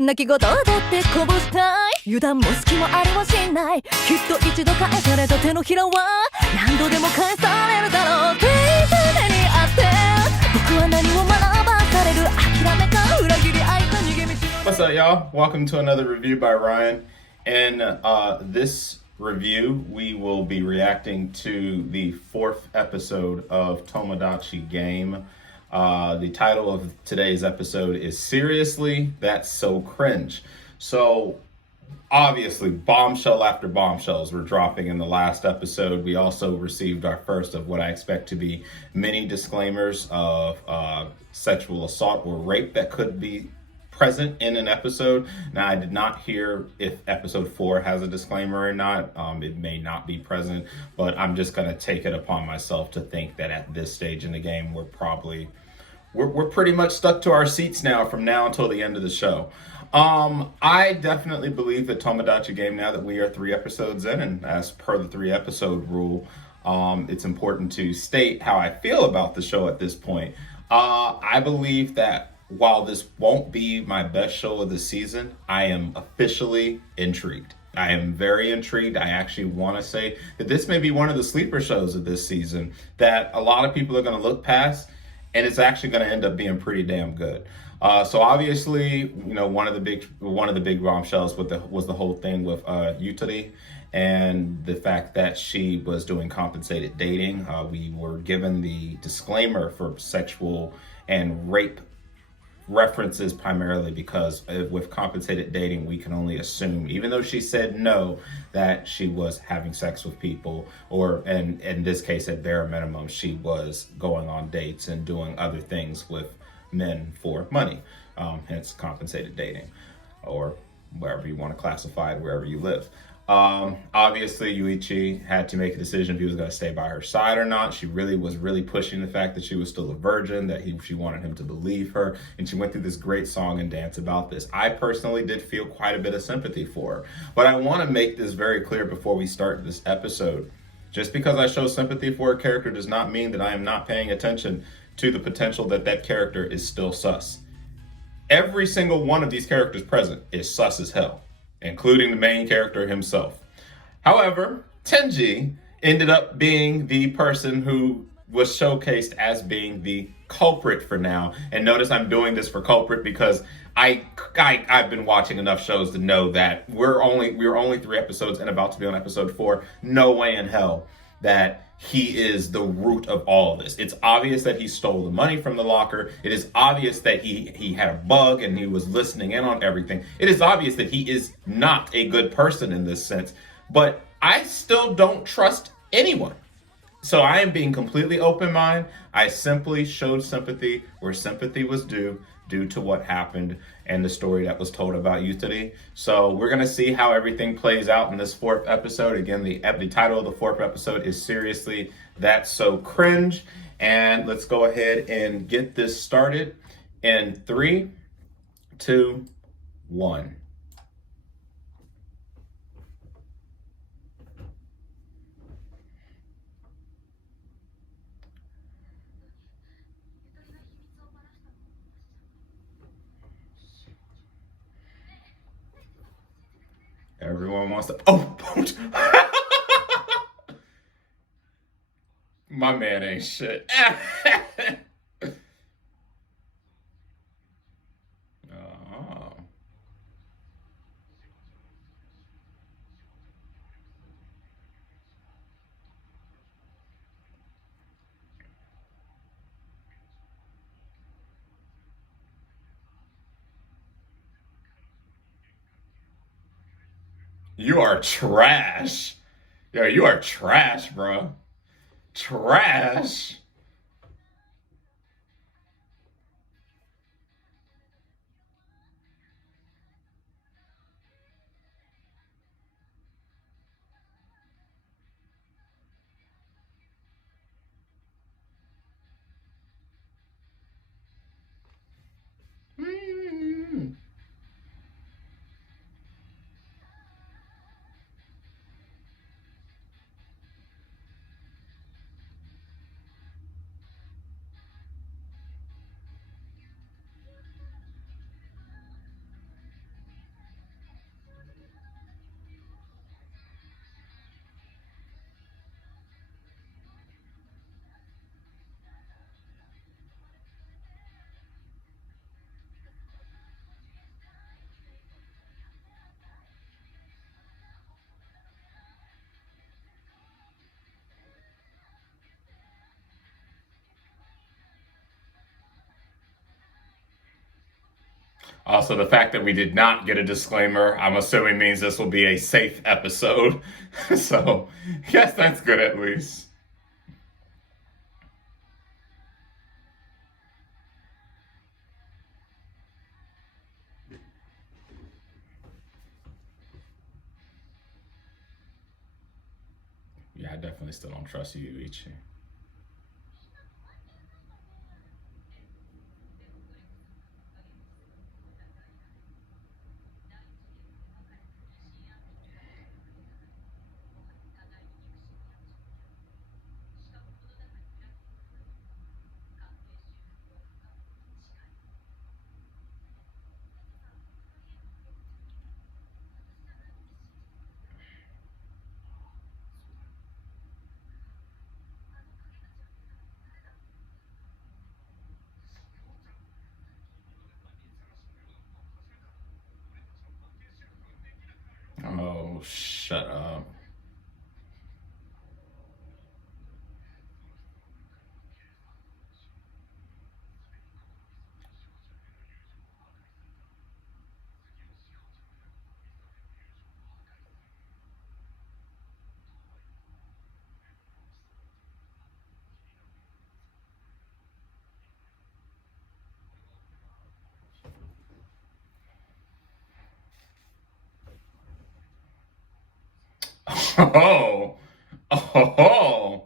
泣き言だってこぼしたい油断も隙もありはしないきっと一度返された手のひらは何度でも返されるだろうって常にあって僕は何を学ばされる諦めか裏切り愛か逃げ道の What's up, y'all? Welcome to another review by Ryan. In this review, we will be reacting to the 4th episode of Tomodachi Game. The title of today's episode is Seriously, That's So Cringe. So, obviously, bombshell after bombshells were dropping in the last episode. We also received our first of what I expect to be many disclaimers of sexual assault or rape that could be present in an episode. Now, I did not hear if episode 4 has a disclaimer or not. It may not be present, but I'm just going to take it upon myself to think that at this stage in the game, we're pretty much stuck to our seats now from now until the end of the show. I definitely believe that Tomodachi Game, now that we are 3 episodes in, and as per the 3 episode rule, it's important to state how I feel about the show at this point. I believe that while this won't be my best show of the season, I am officially intrigued. I am very intrigued. I actually want to say that this may be one of the sleeper shows of this season that a lot of people are going to look past, and it's actually going to end up being pretty damn good. So obviously, you know, one of the big bombshells was the whole thing with Yutari and the fact that she was doing compensated dating. We were given the disclaimer for sexual and rape references primarily because with compensated dating, we can only assume, even though she said no, that she was having sex with people, or and in this case, at bare minimum, she was going on dates and doing other things with men for money, hence compensated dating, or wherever you want to classify it, wherever you live. Obviously, Yuichi had to make a decision if he was going to stay by her side or not. She was really pushing the fact that she was still a virgin, that she wanted him to believe her, and she went through this great song and dance about this. I personally did feel quite a bit of sympathy for her, but I want to make this very clear before we start this episode. Just because I show sympathy for a character does not mean that I am not paying attention to the potential that that character is still sus. Every single one of these characters present is sus as hell, including the main character himself. However, Tenji ended up being the person who was showcased as being the culprit for now. And notice I'm doing this for culprit because I've been watching enough shows to know that we're only 3 episodes and about to be on episode 4. No way in hell that he is the root of all of this. It's obvious that he stole the money from the locker. It is obvious that he had a bug and he was listening in on everything. It is obvious that he is not a good person in this sense, but I still don't trust anyone. So I am being completely open-minded. I simply showed sympathy where sympathy was due to what happened and the story that was told about Yutari. So we're going to see how everything plays out in this 4th episode. Again, the title of the 4th episode is Seriously, That's So Cringe. And let's go ahead and get this started in 3, 2, 1. Everyone wants to. Oh, my man ain't shit. Oh. You are trash. Yo, you are trash, bro. Trash. Also, the fact that we did not get a disclaimer, I'm assuming means this will be a safe episode. So, yes, that's good at least. Yeah, I definitely still don't trust you, Ichi. Oh, shut up. Oh, oh,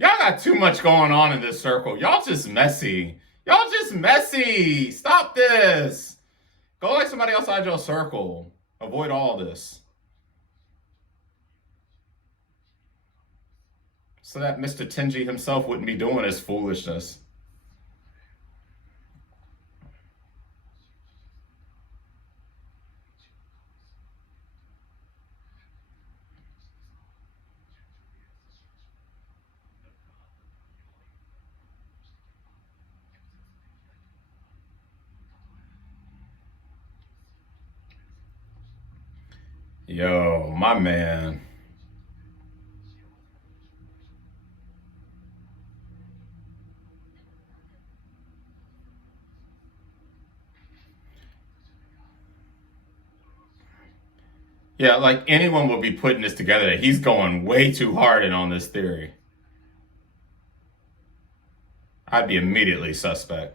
y'all got too much going on in this circle. Y'all just messy. Y'all just messy. Stop this. Go like somebody outside your circle. Avoid all this. So that Mr. Tenji himself wouldn't be doing his foolishness. Yo, my man. Yeah, like anyone would be putting this together. He's going way too hard in on this theory. I'd be immediately suspect.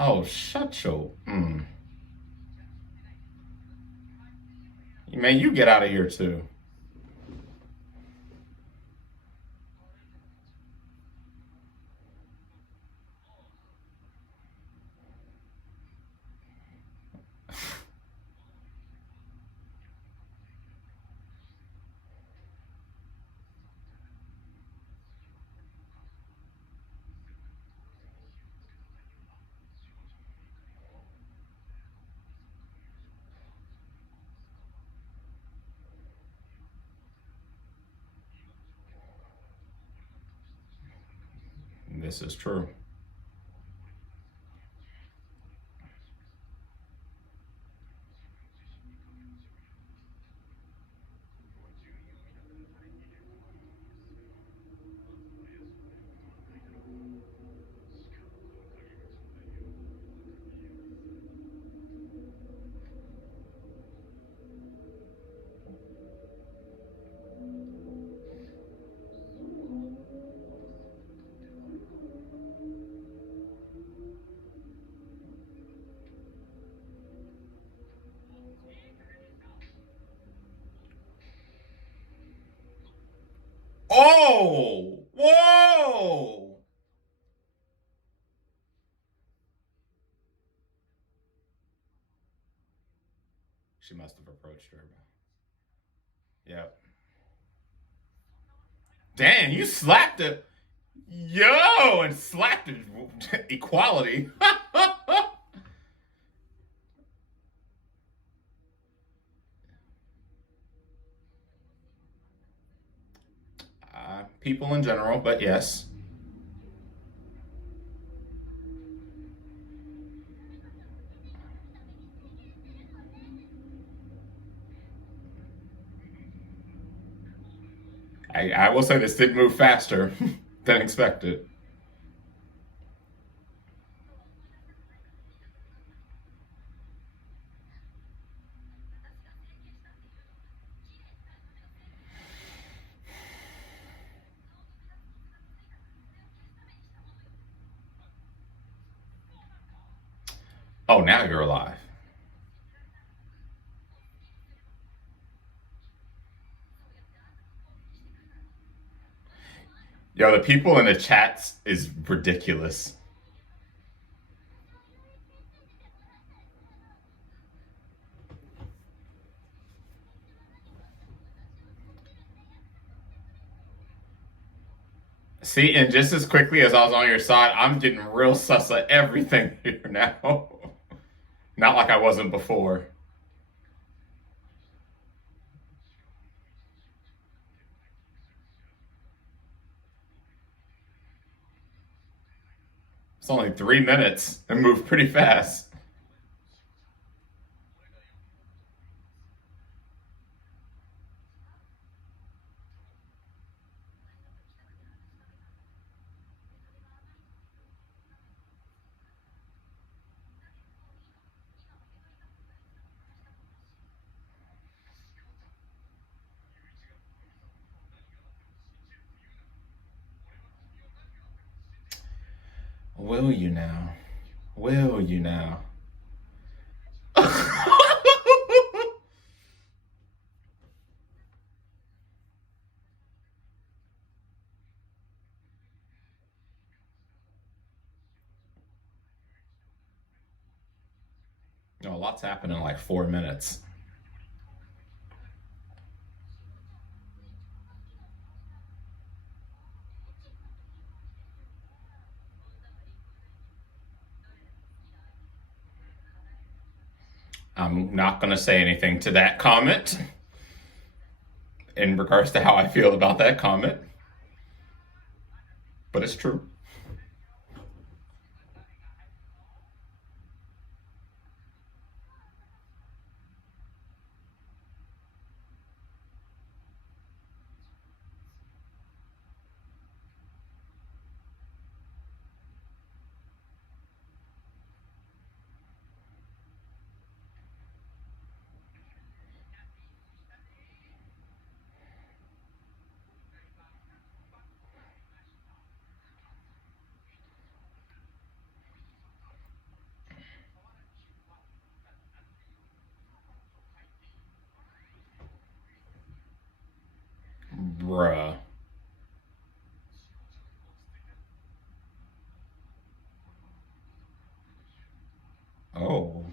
Oh, shut your. Man, you get out of here too. This is true. Oh! Whoa! She must have approached her. Yep. Damn, you slapped it. Yo, and slapped it. Equality. People in general, but yes. I will say this did move faster than expected. Oh, now you're alive. Yo, the people in the chats is ridiculous. See, and just as quickly as I was on your side, I'm getting real sus at everything here now. Not like I wasn't before. It's only 3 minutes and moved pretty fast. Will you now? Will you now? No, a lot's happened in like 4 minutes. I'm not going to say anything to that comment in regards to how I feel about that comment, but it's true. Bruh. Oh.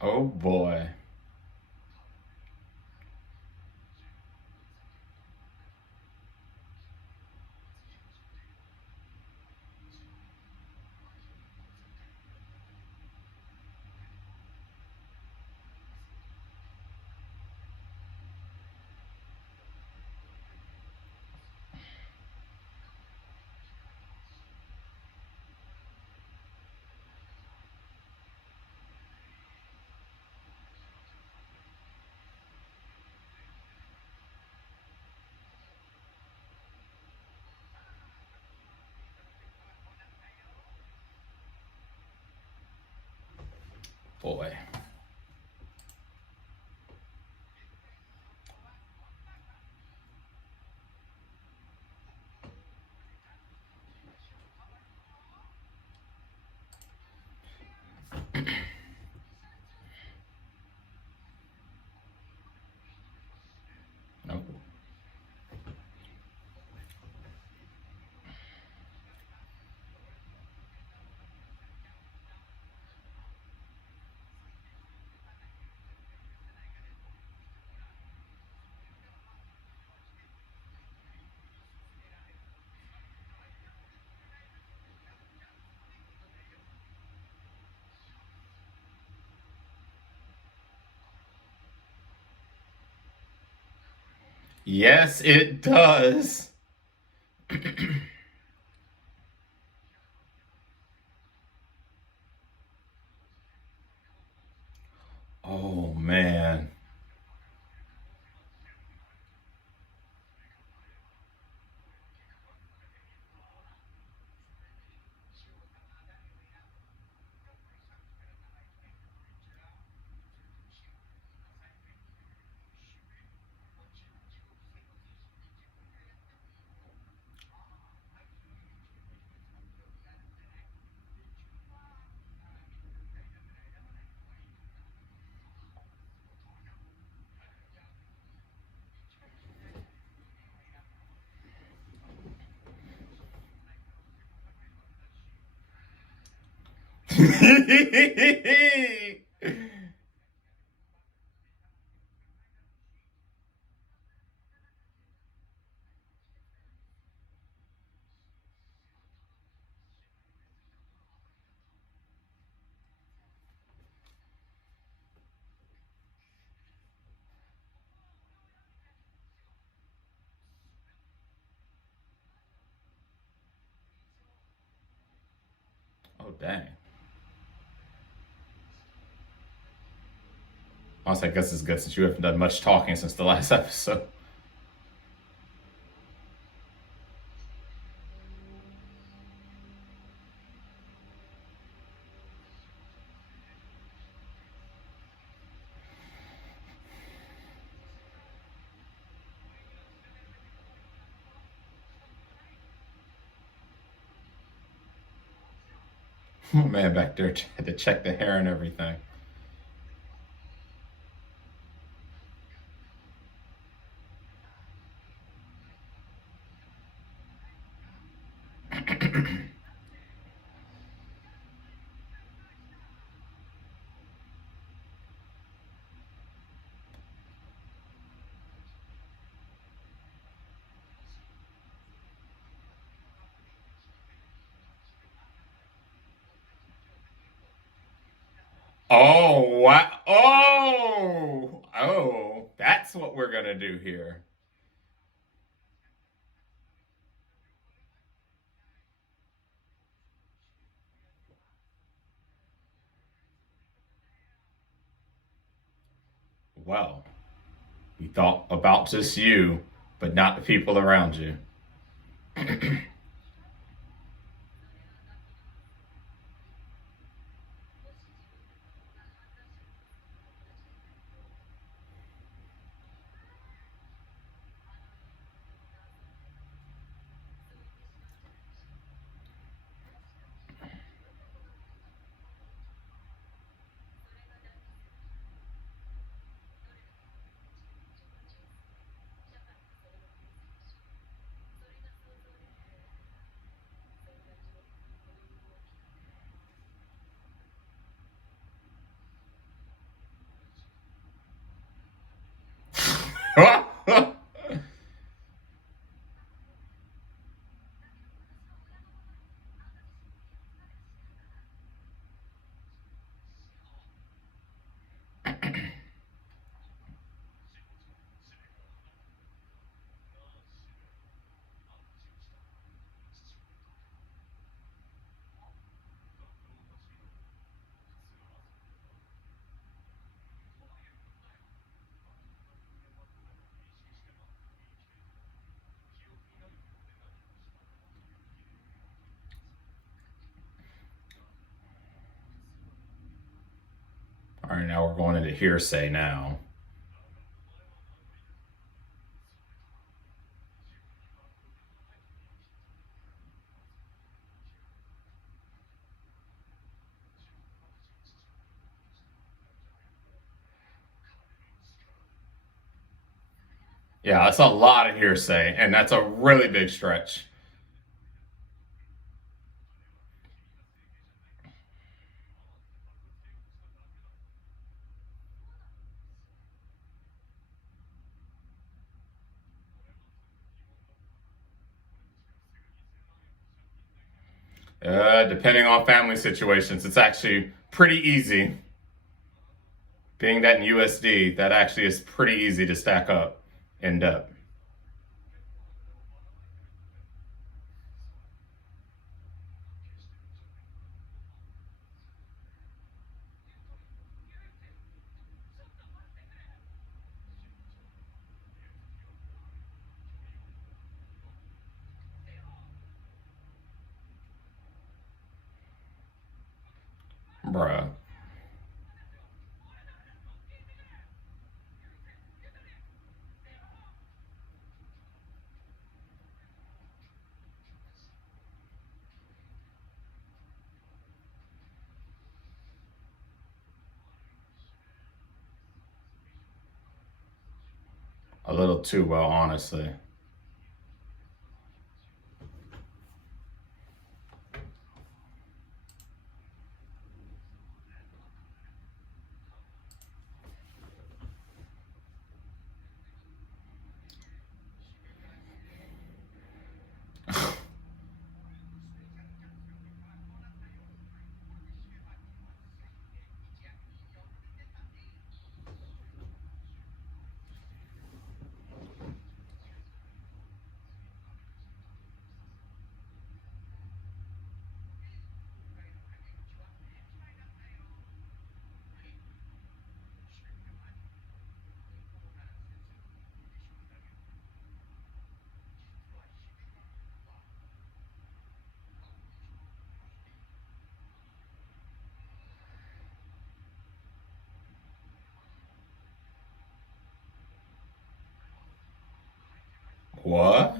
Oh boy. Boy. No. Yes, it does. Oh man. Oh dang. Honestly, I guess it's good since you haven't done much talking since the last episode. Man back there had to check the hair and everything. Oh, wow. Oh, oh, that's what we're gonna do here. Well, you thought about just you, but not the people around you. All right, now we're going into hearsay now. Yeah, that's a lot of hearsay, and that's a really big stretch. Depending on family situations, it's actually pretty easy. Being that in USD, that actually is pretty easy to stack up in debt. Bruh. A little too well, honestly. What?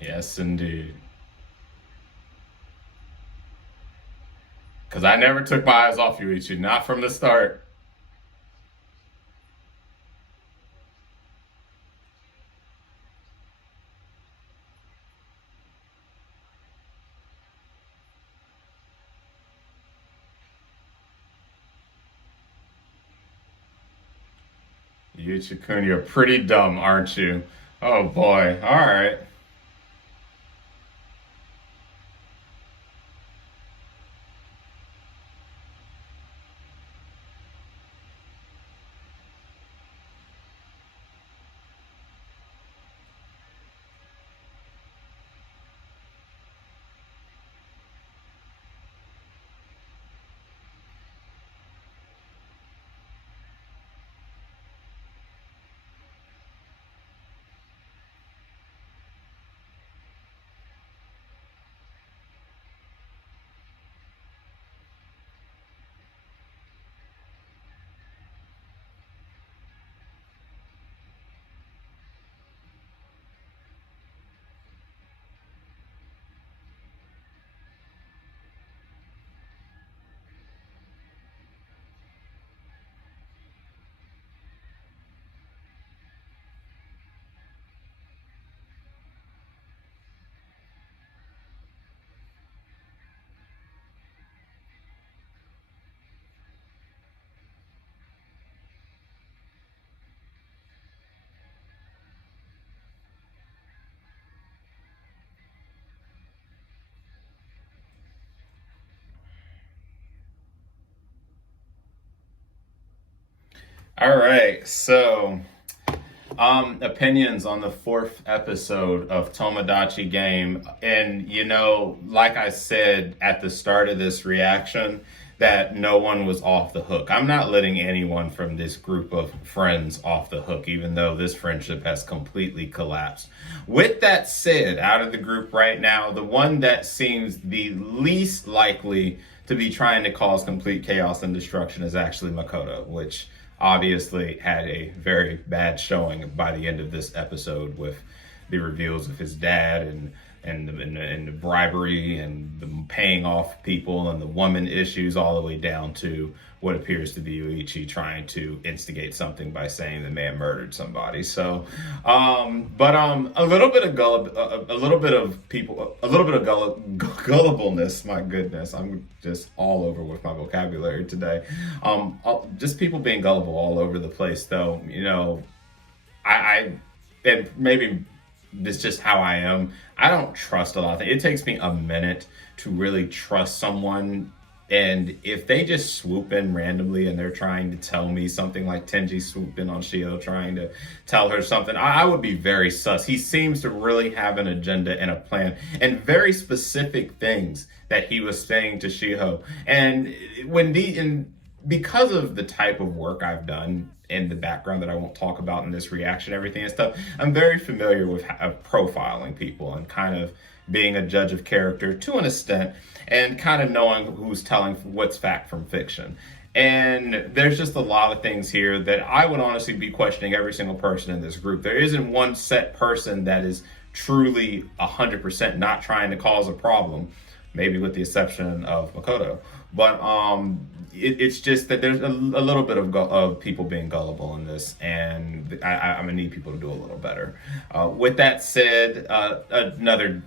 Yes, indeed. Because I never took my eyes off you, Ichi. Not from the start. Yuchi-kun, you're pretty dumb, aren't you? Oh boy. All right. All right, so opinions on the fourth episode of Tomodachi Game. And like I said at the start of this reaction, that no one was off the hook. I'm not letting anyone from this group of friends off the hook, even though this friendship has completely collapsed. With that said, out of the group right now, the one that seems the least likely to be trying to cause complete chaos and destruction is actually Makoto, which obviously had a very bad showing by the end of this episode with the reveals of his dad and the bribery and the paying off people and the woman issues, all the way down to what appears to be Yuichi trying to instigate something by saying the man murdered somebody. So, a little bit of gullibleness. My goodness, I'm just all over with my vocabulary today. Just people being gullible all over the place, though. And maybe this is just how I am. I don't trust a lot of things. It takes me a minute to really trust someone. And if they just swoop in randomly and they're trying to tell me something, like Tenji swooped in on Shio trying to tell her something, I would be very sus. He seems to really have an agenda and a plan and very specific things that he was saying to Shio. And because of the type of work I've done in the background that I won't talk about in this reaction, everything and stuff, I'm very familiar with profiling people and kind of being a judge of character to an extent, and kind of knowing who's telling what's fact from fiction. And there's just a lot of things here that I would honestly be questioning every single person in this group. There isn't one set person that is truly 100% not trying to cause a problem, maybe with the exception of Makoto. But it's just that there's a little bit of people being gullible in this, and I'm gonna need people to do a little better. With that said, another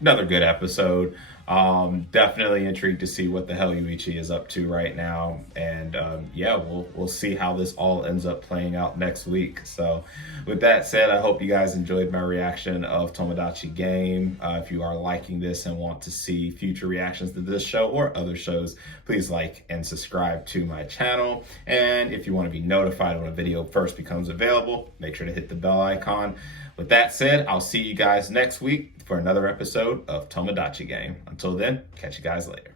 good episode. Definitely intrigued to see what the hell Yuichi is up to right now, and we'll see how this all ends up playing out next week. So with that said, I hope you guys enjoyed my reaction of Tomodachi Game. If you are liking this and want to see future reactions to this show or other shows, please like and subscribe to my channel. And if you want to be notified when a video first becomes available, make sure to hit the bell icon. With that said, I'll see you guys next week for another episode of Tomodachi Game. Until then, catch you guys later.